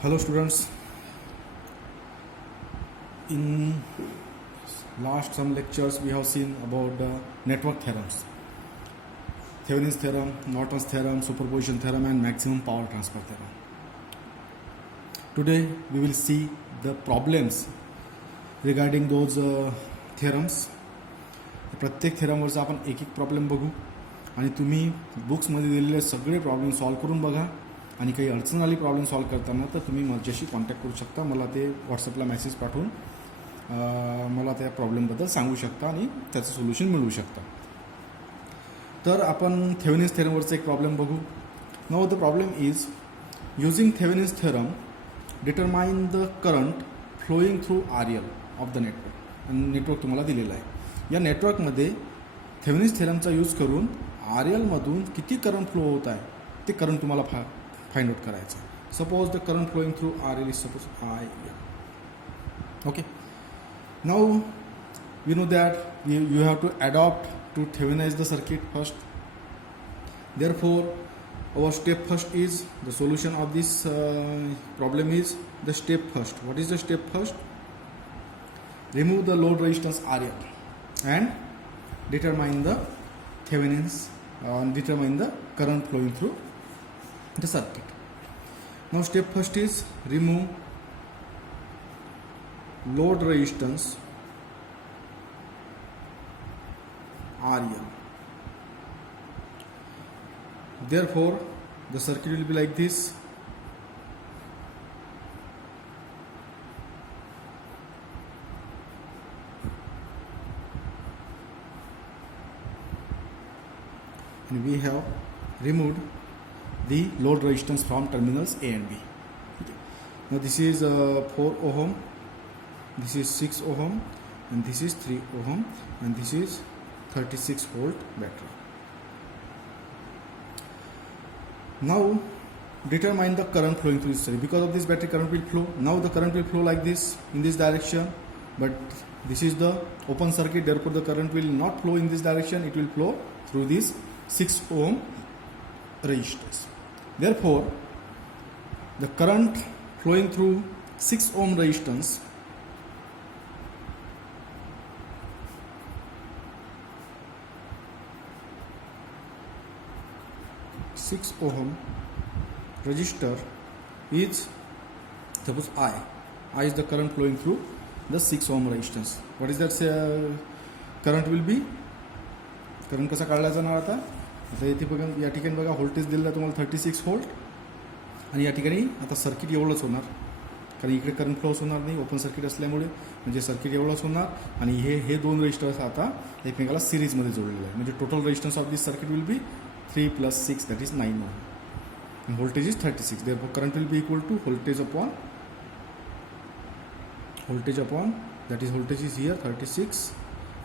Hello students, in last some lectures we have seen about the network theorems, Thevenin's theorem, Norton's theorem, superposition theorem and maximum power transfer theorem. Today we will see the problems regarding those theorems. प्रत्येक थेरमवरचा आपण एक एक प्रॉब्लेम बघू आणि तुम्ही बुक्समध्ये दिलेले सगळे प्रॉब्लेम सॉल्व करून बघा आणि काही अडचण आली प्रॉब्लेम सॉल्व करताना तर तुम्ही माझ्याशी कॉन्टॅक्ट करू शकता. मला ते व्हॉट्सअपला मेसेज पाठवून मला त्या प्रॉब्लेमबद्दल सांगू शकता आणि त्याचं सोल्युशन मिळवू शकता. तर आपण थेवेनिन्स थेरमवरचा एक प्रॉब्लेम बघू. Now the problem is using Thevenin's theorem determine the current flowing through RL of the network. Network तुम्हाला दिलेलं आहे. या नेटवर्कमध्ये थेवेनिन्स थेरमचा यूज करून RLमधून किती करंट फ्लो होत आहे ते करंट तुम्हाला फाइंड आउट करायचं आहे. Suppose the current flowing through RL is suppose IL. Okay. Now we know that you have to adopt to Théveninize the circuit first. Therefore, our step first is the solution of this problem is the step first. What is the step first? Remove the load resistance RL and determine the Thevenin's determine the current flowing through the circuit. Now step first is remove load resistance RL. Therefore the circuit will be like this. And we have removed the load resistance from terminals A and B. Okay. Now this is 4 ohm, this is 6 ohm, and this is 3 ohm, and this is 36 volt battery. Now determine the current flowing through this circuit. Because of this battery, current will flow. Now the current will flow like this in this direction, but this is the open circuit. Therefore the current will not flow in this direction. It will flow through this 6 ohm resistors. Therefore the current flowing through 6 ohm resistance resistor is suppose I is the current flowing through the 6 ohm resistance. What is that current will be? Current कसा काढला जाणार आता इथे बघा. या ठिकाणी बघा व्होल्टेज दिलेला तुम्हाला 36 व्होल्ट आणि या ठिकाणी आता सर्किट एवढंच होणार कारण इकडे करंट फ्लोच होणार नाही ओपन सर्किट असल्यामुळे. म्हणजे सर्किट एवढंच होणार आणि हे दोन रेजिस्टर्स आता एकमेकाला सिरीजमध्ये जोडलेले आहे. म्हणजे total resistance of this circuit will be 3 + 6 that is 9 ohm and voltage is 36. Therefore current will be equal to voltage upon that is voltage is here 36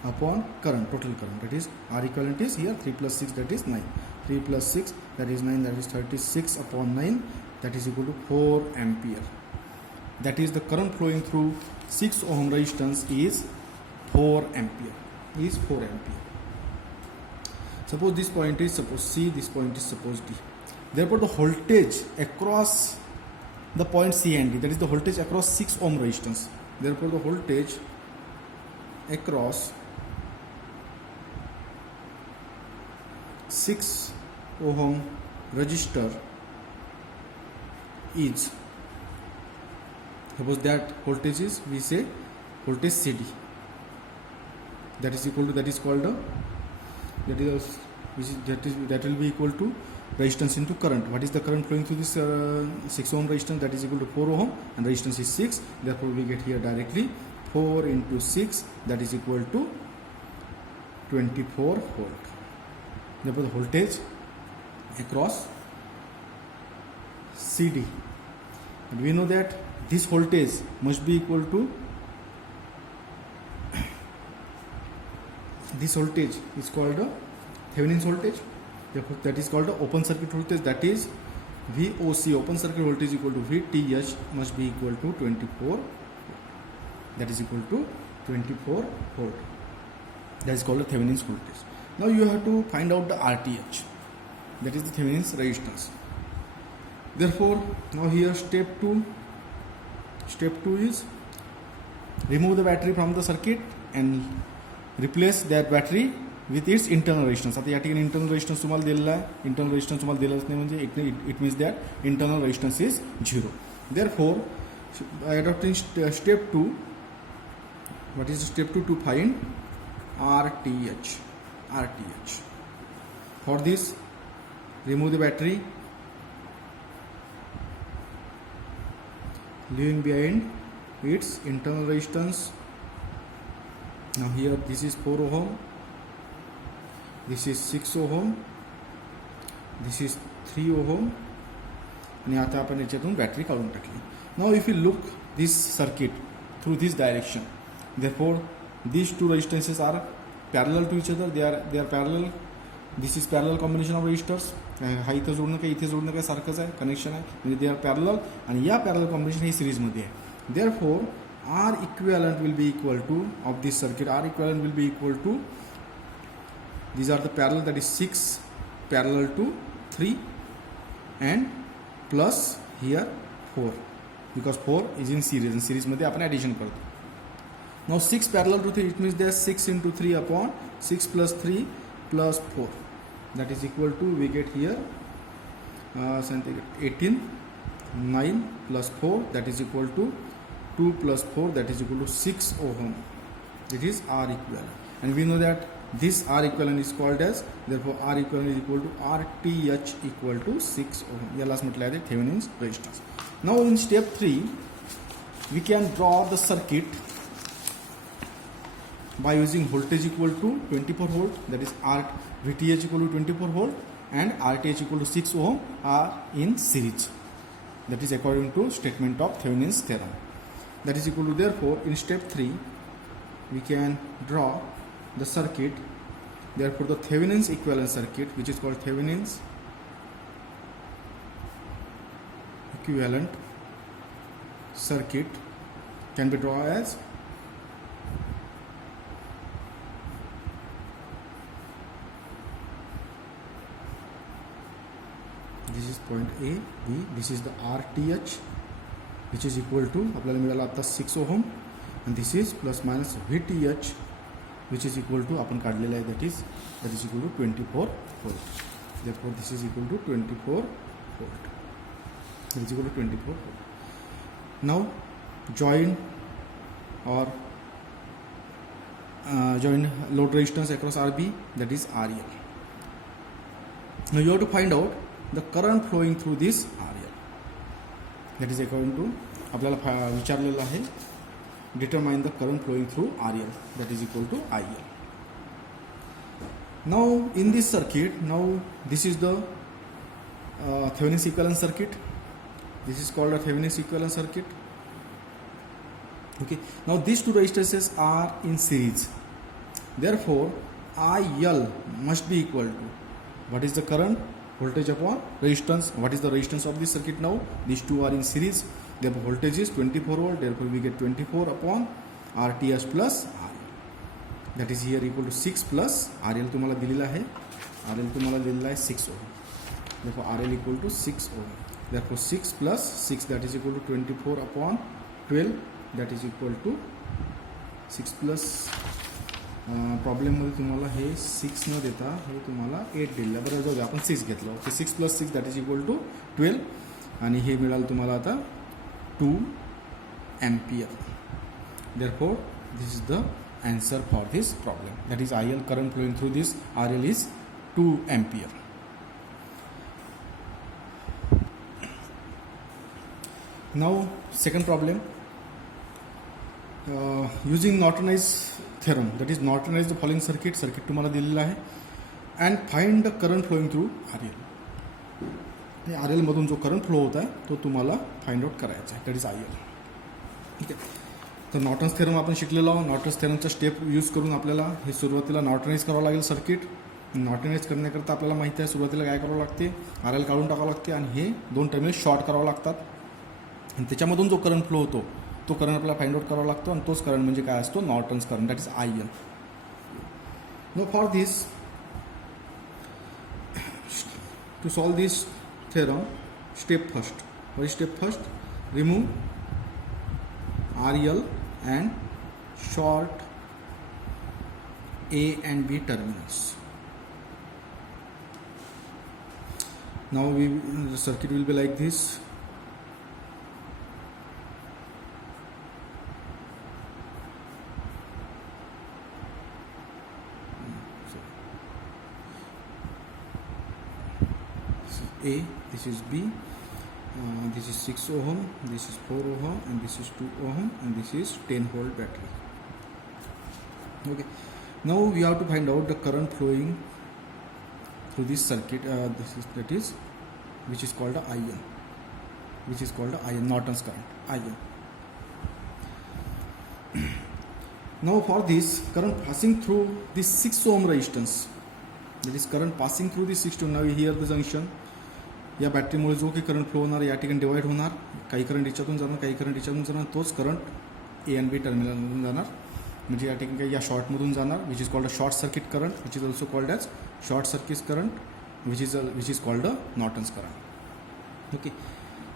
upon current, total current, that is R equivalent is here 3 + 6 that is 9, 3 + 6 that is 9, that is 36 upon 9 that is equal to 4 ampere. That is the current flowing through 6 ohm resistance is 4 ampere. Suppose this point is suppose C, this point is suppose D. Therefore the voltage across the point C and D, that is the voltage across 6 ohm resistance. Therefore the voltage across 6 ohm resistor is, suppose that voltage is, we say voltage CD, that is equal to, that is called a, that will be equal to resistance into current. What is the current flowing through this 6 ohm resistance? That is equal to 4 ohm and resistance is 6. Therefore we get here directly 4 into 6 that is equal to 24 volt. Therefore the voltage across CD, and we know that this voltage must be equal to, this voltage is called a Thevenin's voltage. Therefore that is called the open circuit voltage, that is VOC, open circuit voltage equal to VTH must be equal to 24, that is equal to 24 volt. That is called the Thevenin's voltage. Now you have to find out the RTH, that is the Thevenin's resistance. Therefore now here step 2, Step 2 is remove the battery from the circuit and replace that battery with its internal resistance. आता या ठिकाणी internal resistance तुम्हाला दिलेला आहे. Internal resistance तुम्हाला दिलेलाच नाही म्हणजे it means that internal resistance is 0. Therefore, adopting step 2, what is step 2? To find RTH. For this, remove the battery, leaving behind its internal resistance. Now here this is 4 ohm, this is 6 ohm, this is 3 ohm, आणि आता आपण याच्यातून बॅटरी काढून टाकली. Now if you look this circuit through this direction, therefore these two resistances are parallel to each other. They are parallel. This is parallel combination of resistors. हा इथं जोडणं काय इथे जोडणं काय सारखंच आहे, कनेक्शन आहे म्हणजे दे आर पॅरलल. आणि या पॅरलल कॉम्बिनेशन ही सिरीजमध्ये आहे. Therefore R equivalent will be equal to of this circuit. R equivalent will be equal to, these are the parallel, that is 6 parallel to 3 and plus here 4, because 4 is in series and series मध्ये आपण addition करतो. Now 6 parallel to 3, it means there 6 into 3 upon 6 plus 3 plus 4, that is equal to, we get here 18, 9 plus 4, that is equal to 2 plus 4, that is equal to 6 ohm. It is R equivalent, and we know that this R equivalent is called as, therefore R equivalent is equal to RTH equal to 6 ohm. यालाच म्हटलं आहे Thevenin's resistance. Now in step 3, we can draw the circuit by using voltage equal to 24 volt, that is VTH equal to 24 volt and RTH equal to 6 ohm are in series. That is according to statement of Thevenin's theorem. That is equal to, therefore in step 3 we can draw the circuit. Therefore the Thevenin's equivalent circuit, which is called Thevenin's equivalent circuit, can be drawn as this is point A, B, this is the RTH, which is equal to आपल्याला मिळाला आता 6 ohm, and this is plus minus VTH, which is equal to आपण काढलेला आहे that is equal to 24 volt. Therefore this is equal to 24 volt. That is equal to 24 volt. Now join or join load resistance across RB, that is RL. Now you have to find out the current flowing through this RL. That is according to आपल्याला विचारलेलं आहे, determine the current flowing through RL, that is equal to IL. Now in this circuit, now this is the Thevenin's equivalent circuit. This is called a Thevenin's equivalent circuit. Okay. Now these two resistances are in series. Therefore IL must be equal to, what is the current? Voltage upon resistance. What is the resistance of this circuit now? These two are in series. Therefore voltage is 24 volt. Therefore we get 24 upon RTH plus RL. That is here equal to 6 plus RL तुम्हाला दिलेला आहे. RL तुम्हाला दिलेला आहे 6 ohm. Therefore RL equal to 6 ohm. Therefore 6 plus 6, that is equal to 24 upon 12, that is equal to 6 plus प्रॉब्लेममध्ये तुम्हाला हे 6 न देता हे तुम्हाला 8 दिलं. बरं जाऊ दे, आपण 6 घेतलं. ओके, 6 plus 6, that is equal to 12, आणि हे मिळालं तुम्हाला आता 2 ampere. Therefore this is the answer for this problem, that is IL, current flowing through this RL is 2 ampere. Now second problem, using Norton's theorem, that is Nortonize the following circuit तुम्हाला दिलेला आहे, and find the current flowing through RL. हे RL मधून जो current flow होता आहे तो तुम्हाला find out करायचा आहे, दॅट इज IL. ठीक आहे. तर नॉर्टन्स थेरम आपण शिकलेलो आहोत. नॉर्टन्स थेरमचा स्टेप यूज करून आपल्याला हे सुरुवातीला नॉर्टनाइज करावं लागेल सर्किट. नॉर्टनाइज करण्याकरता आपल्याला माहिती आहे सुरुवातीला काय करावं लागते, RL काढून टाकावं लागते आणि हे 2 टर्मिनल शॉर्ट करावं लागतात, आणि त्याच्यामधून जो करंट फ्लो होतो तो करंट आपल्याला फाइंड आउट करावा लागतो, आणि तोच करंट म्हणजे काय असतो, Norton's current, that is IL. No for this, to solve this theorem, step first. What is step first? Remove RL and short A and B terminals. Now the circuit will be like this. A, this is B, this is 6 ohm, this is 4 ohm, and this is 2 ohm, and this is 10 volt battery. Okay, now we have to find out the current flowing through this circuit. Which is called the IN, which is called the IN, Norton's current, IN. Now for this current passing through this 6 ohm resistance, that is current passing through this 6 ohm. Now here the junction, या बॅटरीमुळे जो काही current flow होणार या ठिकाणी डिवाइड होणार, काही करंट याच्यातून जाणार, काही करंट याच्यातून जाणार, तोच करंट ए अँड बी टर्मिनलमधून जाणार, म्हणजे या ठिकाणी काही या शॉर्टमधून जाणार, which is called a short circuit current, which is also called as short circuit current, which is called a Norton's current. Okay,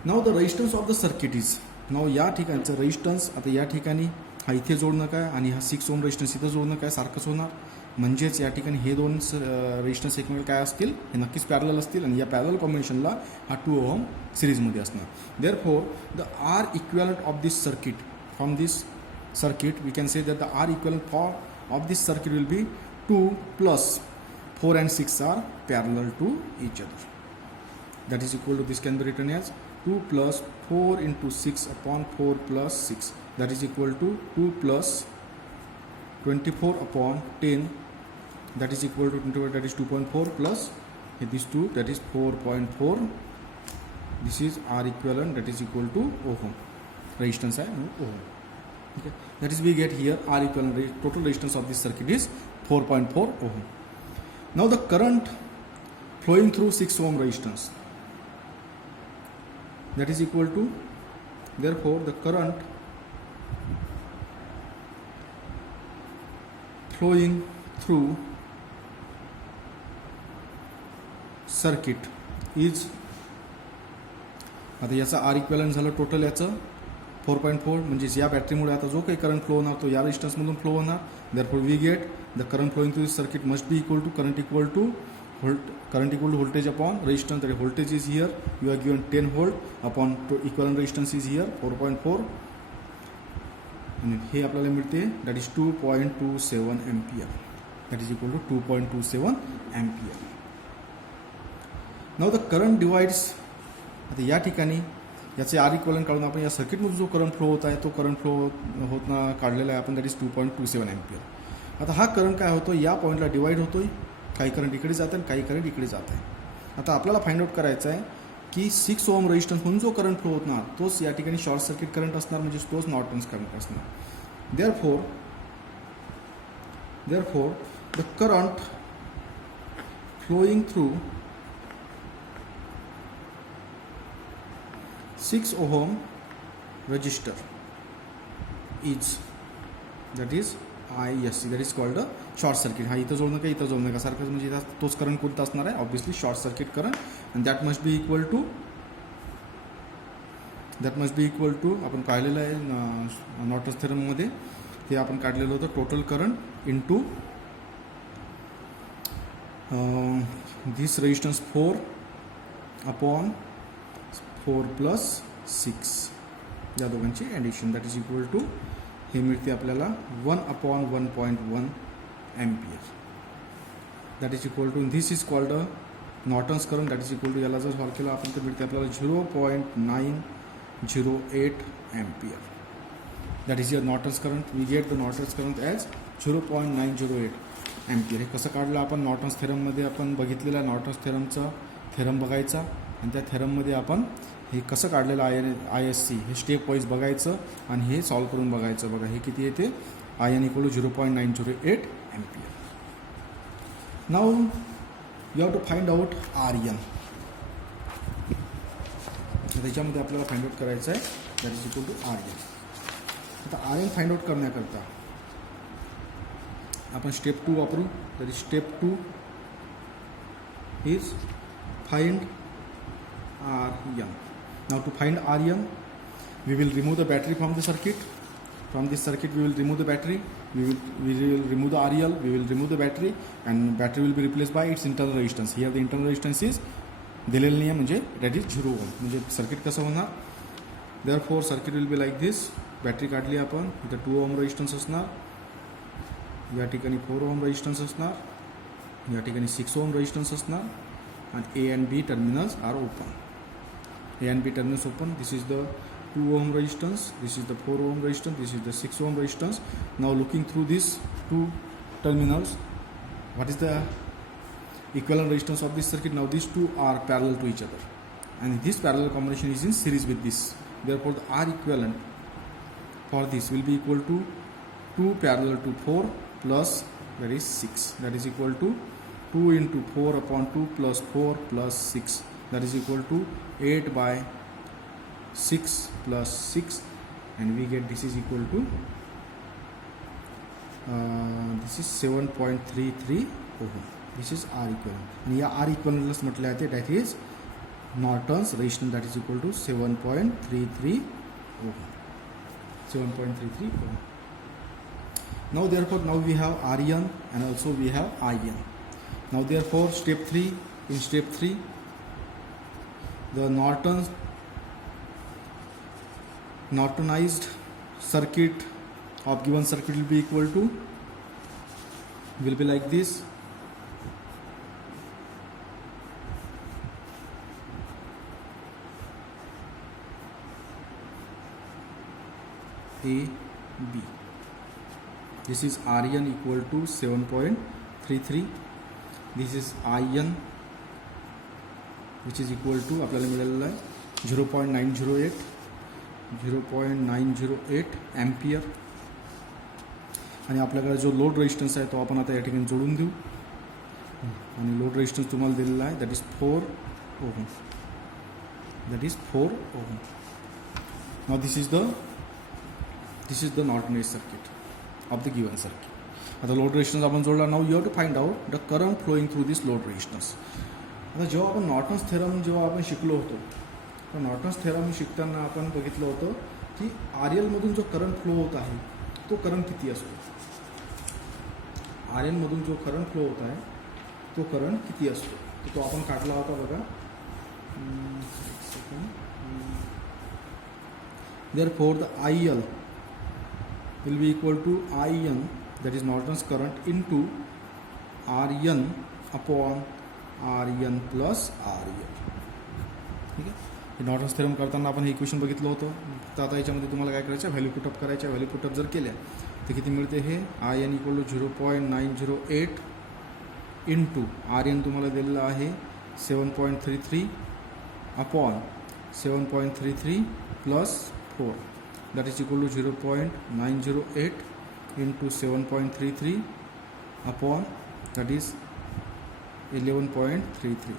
now the resistance of the circuit is, now या ठिकाणचं रेजिस्टन्स, आता या ठिकाणी हा इथे जोडणं काय आणि हा 6 ओम रेजिस्टन्स इथं जोडणं काय सारखंच होणार, म्हणजेच या ठिकाणी हे दोन रेजिस्टन्स एकमेकांना काय असतील, हे नक्कीच पॅरलल असतील आणि या पॅरलल कॉम्बिनेशनला हा 2 ओम सिरीजमध्ये असणार. Therefore the R equivalent of this circuit, from this circuit we can say that the R equivalent for of this circuit will be 2 plus 4 and 6 are parallel to each other. That is equal to, this can be written as 2 plus 4 into 6 upon 4 plus 6. That is equal to 2 plus 24 upon 10. That is equal to 24, that is 2.4 plus these two, that is 4.4. This is R equivalent, that is equal to ohm. Resistance है ohm. Okay. That is we get here R equivalent, total resistance of this circuit is 4.4 ohm. Now the current flowing through 6 ohm resistance, that is equal to, therefore the current flowing through circuit is, आता याचा are equivalent झालं टोटल याचं 4.4, म्हणजेच या बॅटरीमुळे आता जो काही करंट फ्लो होणार तो या रेजिस्टन्समधून फ्लो होणार. Therefore we get the current flowing through this circuit must be equal to current equal to voltage upon resistance. That voltage is here, you are given 10 volt upon equivalent resistance is here 4.4, आणि हे आपल्याला मिळते that is 2.27 ampere. That is equal to 2.27 ampere. Now the current divides, आता या ठिकाणी याचे are equivalent काढून आपण या सर्किटमधून जो करंट फ्लो होत आहे तो करंट फ्लो होताना काढलेला आहे आपण, दॅट इज 2.27 एम्पियर. आता हा करंट काय होतो, या पॉईंटला डिवाइड होतोय, काही करंट इकडे जात आहे आणि काही करंट इकडे जात आहे. आता आपल्याला फाइंड आउट करायचं आहे की 6 ओम रेजिस्टन्समधून जो करंट फ्लो होणार तोच या ठिकाणी शॉर्ट सर्किट करंट असणार, म्हणजे तोच नॉर्टन्स करंट असणार. Therefore the current flowing through 6 ohm resistor is, that is ISC, that is called a short circuit. हा इथं जोडणं का इथं जोडणं का सारखंच, म्हणजे इथं तोच करंट कोणता असणार आहे, obviously short circuit current, and that must be equal to आपण पाहिलेलं आहे नॉर्टन्स थेरममध्ये, ते आपण काढलेलं होतं total current into this resistance 4 upon 4 plus 6, या दोघांची addition, that is equal to, हे मिळते आपल्याला 1 upon 1.1 ampere. That is equal to, this is called a Norton's current, that is equal to, याला जर सॉल्व केलं आपण तर मिळते आपल्याला 0.908 ampere. That is your Norton's current. We get the Norton's current as 0.908 ampere. हे कसं काढलं आपण नॉर्टन्स थेरममध्ये आपण बघितलेला, नॉर्टन्स थेरमचा थेरम बघायचा आणि त्या थेरममध्ये आपण हे कसं काढलेलं ISC हे स्टेप वाईज बघायचं आणि हे सॉल्व करून बघायचं. बघा हे किती येते, IN equal to 0.908 ampere. Now you have to find out RN. त्याच्यामध्ये आपल्याला फाइंड आउट करायचं आहे, that is equal to RN. आता RN फाइंड आउट करण्याकरता आपण स्टेप 2 वापरू. That is step 2 is find RN. Now to find RN, we will remove the battery from the circuit From this circuit we will remove the battery, we will remove the REL, we will remove the battery, and battery will be replaced by its internal resistance. Here the internal resistance is दिलेलं नाही आहे, म्हणजे that is 0 ohm. म्हणजे सर्किट कसं होणार? Therefore circuit will be like this. Battery काढली आपण, इथं 2 ohm रेजिस्टन्स असणार, या ठिकाणी 4 ohm रेजिस्टन्स असणार, या ठिकाणी 6 ohm रेजिस्टन्स असणार, and A and B terminals are open. A and B terminals open. This is the 2 ohm resistance, this is the 4 ohm resistance, this is the 6 ohm resistance. Now looking through these two terminals, what is the equivalent resistance of this circuit? Now these two are parallel to each other, and this parallel combination is in series with this. Therefore the R equivalent for this will be equal to 2 parallel to 4 plus, that is 6. That is equal to 2 into 4 upon 2 plus 4 plus 6. That is equal to 8 by 6 plus 6, and we get this is equal to this is 7.33 ohm. This is R equivalent, and या R equivalent म्हटलं आहे that is Norton's resistance, that is equal to 7.33 ohm. 7.33 ohm. Now therefore now we have RN and also we have IN. Now therefore step 3, in step 3 the Nortonized circuit of given circuit will be equal to, will be like this. A, B. This is RN equal to 7.33. This is IN, which is equal to आपल्याला मिळालेला आहे 0.908 एम्पियर. आणि आपल्याकडे जो load resistance आहे तो आपण आता या ठिकाणी जोडून देऊ, आणि लोड रेजिस्टन्स तुम्हाला दिलेला आहे that is 4 ohm. That is 4 ohm. Now this is the Nortonized circuit of the given circuit. आता लोड रेजिस्टन्स आपण जोडला. Now you have to find out the current flowing through this load resistance. आता जेव्हा आपण Norton's theorem जेव्हा आपण शिकलो होतो, तर नॉर्टन्स थेरम शिकताना आपण बघितलं होतं की RL मधून जो करंट फ्लो होत आहे तो करंट किती असतो. RL मधून जो करंट फ्लो होत आहे तो करंट किती असतो, तर तो आपण काढला होता बघा. Therefore the IL will be equal to IN, that is Norton's current, into RN upon RN plus RL. ठीक आहे. नॉर्टन्स थेरम करताना आपण हे इक्वेशन बघितलं होतं. तर आता याच्यामध्ये तुम्हाला काय करायचं, व्हॅल्यू पुटअप करायच्या. व्हॅल्यू पुटअप जर केल्या तर किती मिळते, हे IN equal to 0.908 into RN तुम्हाला दिलेलं आहे 7.33 upon 7.33 plus 4, that is equal to 0.908 into 7.33 upon that is 11.33.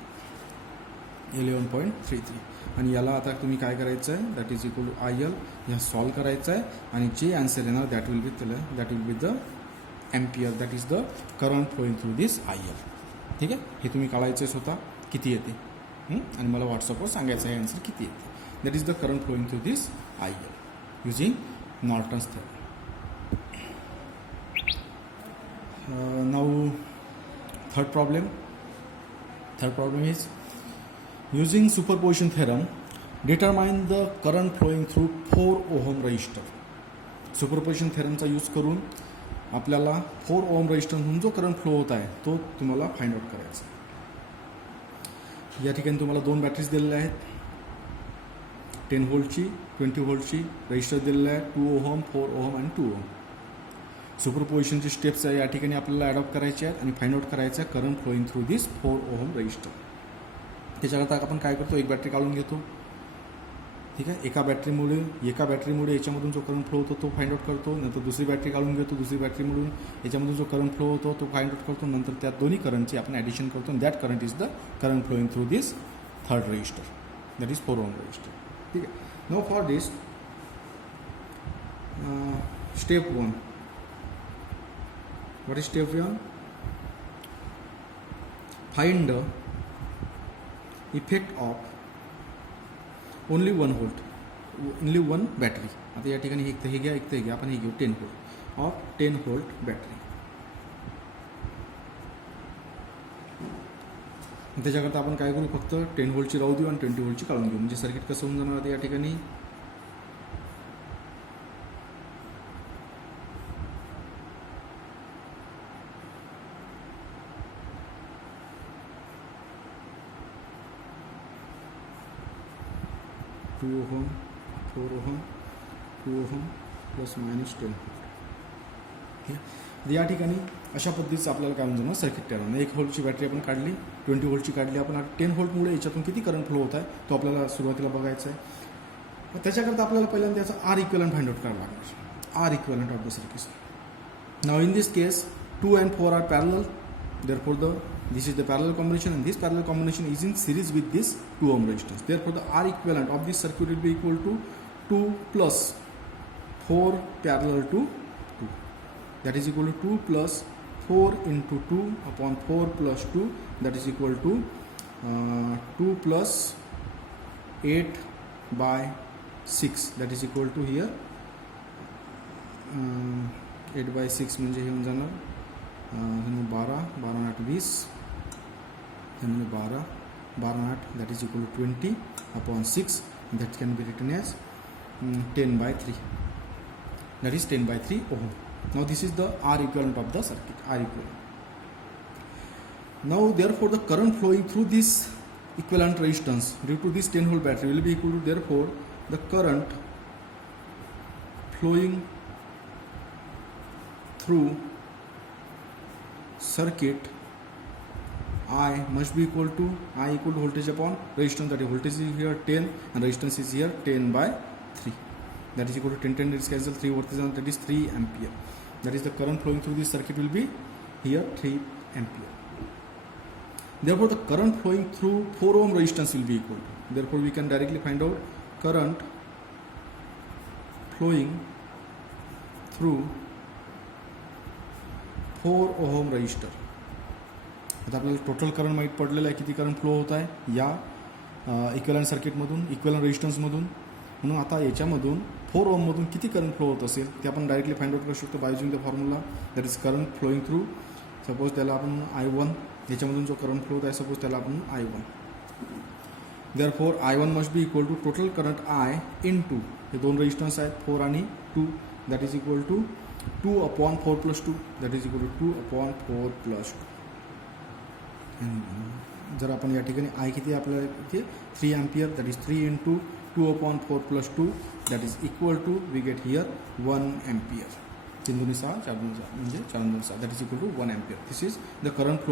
आणि याला आता तुम्ही काय करायचं आहे, that is equal to IL ह्या सॉल्व करायचं आहे, आणि जे आन्सर येणार that will be the ampere, that is the current flowing through this IL. ठीक आहे. हे तुम्ही काढायचं आहे स्वतः किती येते, आणि मला व्हॉट्सअपवर सांगायचं आहे आन्सर किती येते. That is the current flowing through this IL using Norton's theorem. Now third problem is using superposition theorem determine the current flowing through 4 ohm resistor. Superposition थेरमचा यूज करून आपल्याला 4 ohm रेजिस्टन्समधून जो करंट फ्लो होत आहे तो तुम्हाला फाइंड आउट करायचा. या ठिकाणी तुम्हाला 2 बॅटरीज दिलेल्या आहेत, 10 व्होल्टची 20 व्होल्टची. रेजिस्टर दिलेला आहे 2 ओहम 4 ओहम आणि 2 ओहम. सुपरपोजिशनचे स्टेप्स आहे या ठिकाणी आपल्याला ॲडॉप्ट करायचे आहेत आणि फाइंड आउट करायचं आहे current flowing through this 4 ohm resistor. त्याच्याकरता आपण काय करतो, एक बॅटरी काढून घेतो. ठीक आहे. एका बॅटरीमुळे याच्यामधून जो करंट फ्लो होतो तो फाइंड आउट करतो. नंतर दुसरी बॅटरी काढून घेतो, दुसरी बॅटरीमधून याच्यामधून जो करंट फ्लो होतो तो फाइंड आउट करतो. नंतर त्या दोन्ही करंटची आपण ॲडिशन करतो, आणि that current is the current flowing through this third resistor, that is 4 ohm resistor. ठीक आहे. Now for this step 1. What is step 1? Find the effect of only 1 volt. Only one battery. आता या ठिकाणी एक तर हे घ्या, एक तर हे घ्या, आपण हे घेऊ 10 व्होल्ट ऑफ 10 व्होल्ट बॅटरी. त्याच्याकरता आपण काय करू, फक्त 10 व्होल्टची राहू देऊ आणि 20 व्होल्टची काढून घेऊ. म्हणजे सर्किट कसं होऊन जाणार आता या ठिकाणी, टू ओहम, 4 ओहम, 2 ओहम प्लस मायनस 10 व्होल्ट. या ठिकाणी अशा पद्धतीचं आपल्याला काय म्हणून सर्किट तयार होणार. 1 व्होल्टची बॅटरी आपण काढली, 20 व्होल्टची काढली आपण. आता 10 व्होल्टमुळे याच्यातून किती करंट फ्लो होत आहे तो आपल्याला सुरुवातीला बघायचा आहे. त्याच्याकरता आपल्याला पहिल्यांदा त्याचा आर इक्विव्हॅलेंट फाइंड आउट करावं लागणार. R equivalent of the circuit. Now in this case 2 and 4 are parallel, therefore this is the parallel combination, and this parallel combination is in series with this 2 ohm resistance. Therefore the R equivalent of this circuit will be equal to 2 plus 4 parallel to 2. That is equal to 2 plus 4 into 2 upon 4 plus 2, that is equal to 2 plus 8 by 6, that is equal to here 8 by 6 म्हणजे हे होऊन जाणार 12, 12 8 20, म्हणजे 12, 12 8, that is equal to 20 upon 6, that can be written as 10 by 3, that is 10 by 3 ohm. Now this is the R equivalent of the circuit, R equivalent. Now therefore the current flowing through this equivalent resistance due to this 10 volt battery will be equal to, therefore the current flowing through circuit I must be equal to voltage upon resistance, that is voltage is here 10 and resistance is here 10 by 3, that is equal to 10 is cancelled, 3 voltage, that is 3 ampere. That is the current flowing through this circuit will be here 3 ampere. Therefore the current flowing through 4 ohm resistance will be equal to, therefore we can directly find out current flowing through 4 ohm resistor. आता आपल्याला total current माहीत पडलेलं आहे, किती current flow होत आहे या इक्विव्हॅलेंट सर्किटमधून, इक्विव्हॅलेंट रेजिस्टन्समधून. म्हणून आता याच्यामधून 4 ओहममधून किती करंट फ्लो होत असेल ते आपण डायरेक्टली फाइंड आउट करू शकतो by using the formula, that is current flowing through. Suppose त्याला आपण I1, याच्यामधून जो करंट फ्लो होत आहे सपोज त्याला आपण I1. Therefore I1 must be equal to total current I into हे दोन रेजिस्टन्स आहेत 4 आणि 2, that is equal to 2 upon 4 plus 2, that is equal to 2 upon 4 plus 2. जर आपण या ठिकाणी I किती आपल्याला इथे 3 ampere, that is 3 into 2 upon 4 plus 2, that is equal to we get here 1 ampere. 3 2 6 4 2 6 म्हणजे 4 2 6, that is equal to 1 ampere. This is the current flow